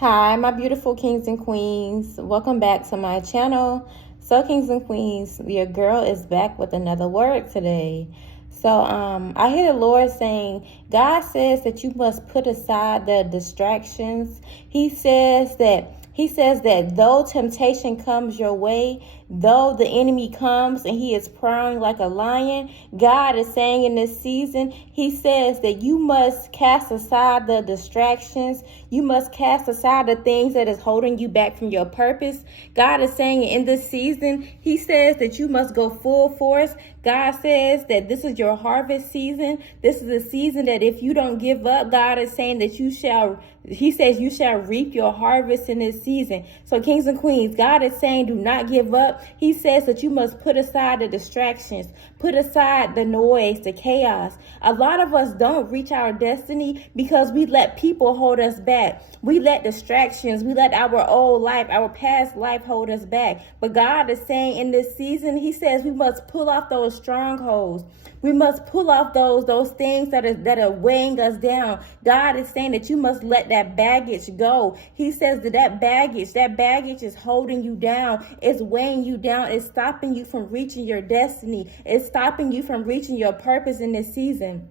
Hi, my beautiful kings and queens. Welcome back to my channel. So, kings and queens, your girl is back with another word today. So, I hear the Lord saying, God says that you must put aside the distractions. He says that though temptation comes your way, though the enemy comes and he is prowling like a lion, God is saying in this season, he says that you must cast aside the distractions. You must cast aside the things that is holding you back from your purpose. God is saying in this season, he says that you must go full force. God says that this is your harvest season. This is a season that if you don't give up, God is saying that he says you shall reap your harvest in this season. So kings and queens, God is saying do not give up. He says that you must put aside the distractions, put aside the noise, the chaos. A lot of us don't reach our destiny because we let people hold us back. We let distractions, we let our old life, our past life hold us back. But God is saying in this season, he says we must pull off those strongholds. We must pull off those things that are weighing us down. God is saying that you must let that baggage go. He says that baggage is holding you down. It's weighing you down. It's stopping you from reaching your destiny. It's stopping you from reaching your purpose in this season.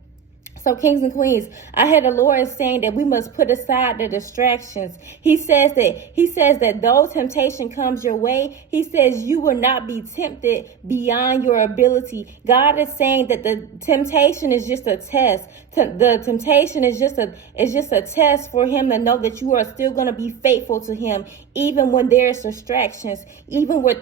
So kings and queens, I heard the Lord saying that we must put aside the distractions. He says that though temptation comes your way, he says you will not be tempted beyond your ability. God is saying that the temptation is just a test. The temptation is just a test for him to know that you are still going to be faithful to him, even when there's distractions, even when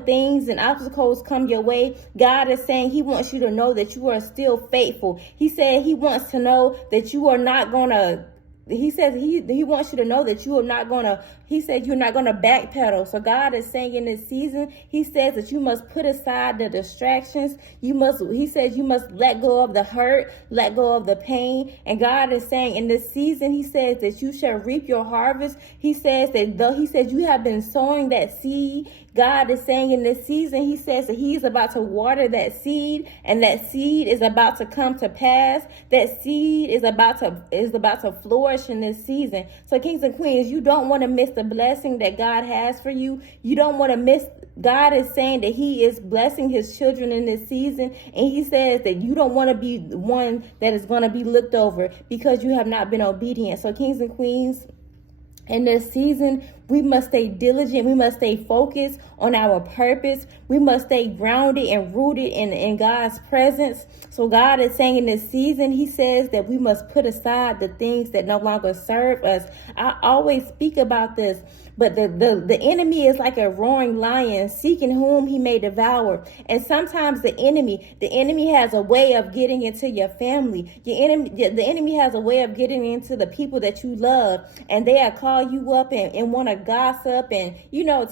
things and obstacles come your way. God is saying he wants you to know that you are still faithful. He said he wants to know that you are not going to he says he wants you to know that you are not going to, he said you're not going to backpedal. So God is saying in this season, he says that you must put aside the distractions. He says you must let go of the hurt, let go of the pain. And God is saying in this season, he says that you shall reap your harvest. He says you have been sowing that seed. God is saying in this season, he says that he is about to water that seed, and that seed is about to come to pass. That seed is about to flourish in this season. So kings and queens, you don't want to miss the blessing that God has for you. You don't want to miss. God is saying that he is blessing his children in this season, and he says that you don't want to be the one that is going to be looked over because you have not been obedient. So kings and queens, in this season, we must stay diligent. We must stay focused on our purpose. We must stay grounded and rooted in God's presence. So God is saying in this season, he says that we must put aside the things that no longer serve us. I always speak about this, but the enemy is like a roaring lion seeking whom he may devour. And sometimes the enemy has a way of getting into your family. The enemy has a way of getting into the people that you love, and they'll call you up and want to gossip and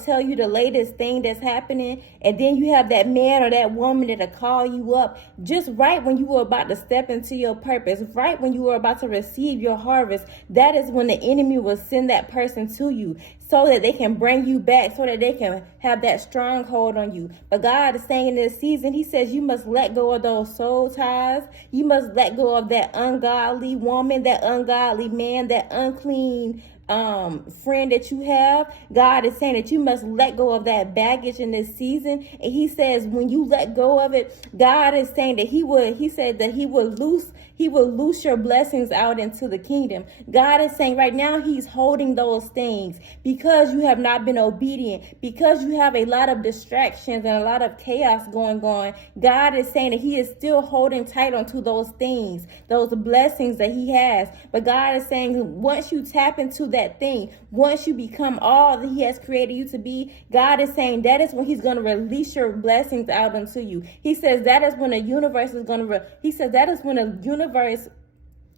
tell you the latest thing that's happening. And then you have that man or that woman that'll call you up just right when you were about to step into your purpose, right when you were about to receive your harvest. That is when the enemy will send that person to you so that they can bring you back, so that they can have that stronghold on you. But God is saying in this season, he says you must let go of those soul ties. You must let go of that ungodly woman, that ungodly man, that unclean friend that you have. God is saying that you must let go of that baggage in this season. And he says when you let go of it, God is saying that he will loose your blessings out into the kingdom. God is saying right now he's holding those things because you have not been obedient, because you have a lot of distractions and a lot of chaos going on. God is saying that he is still holding tight onto those things, those blessings that he has. But God is saying once you tap into that thing, once you become all that he has created you to be, God is saying that is when he's going to release your blessings out unto you. He says that is when the universe is going to,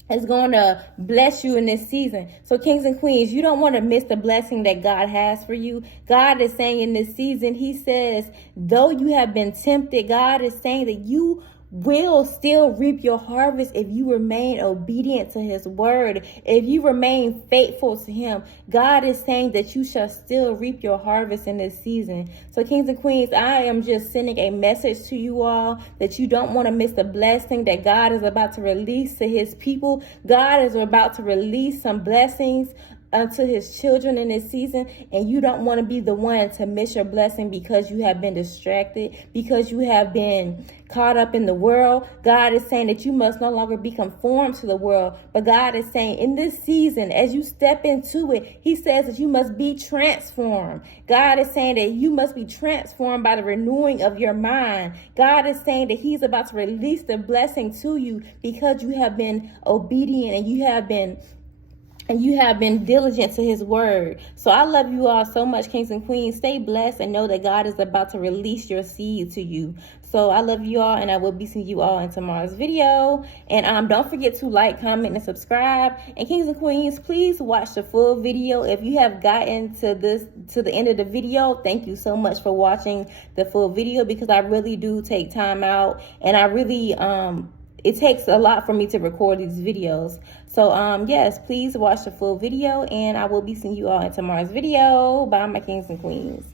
is going to bless you in this season. So kings and queens, you don't want to miss the blessing that God has for you. God is saying in this season, he says, though you have been tempted, God is saying that you will still reap your harvest if you remain obedient to his word, if you remain faithful to him. God is saying that you shall still reap your harvest in this season. So kings and queens, I am just sending a message to you all that you don't want to miss the blessing that God is about to release to his people. God is about to release some blessings unto his children in this season, and you don't want to be the one to miss your blessing because you have been distracted, because you have been caught up in the world. God is saying that you must no longer be conformed to the world, but God is saying in this season, as you step into it, he says that you must be transformed. God is saying that you must be transformed by the renewing of your mind. God is saying that he's about to release the blessing to you because you have been obedient and you have been diligent to his word. So I love you all so much, kings and queens. Stay blessed and know that God is about to release your seed to you. So I love you all, and I will be seeing you all in tomorrow's video. And don't forget to like, comment, and subscribe. And kings and queens, please watch the full video. If you have gotten to the end of the video, thank you so much for watching the full video, because I really do take time out, and I really it takes a lot for me to record these videos. So yes, please watch the full video, and I will be seeing you all in tomorrow's video. Bye, my kings and queens.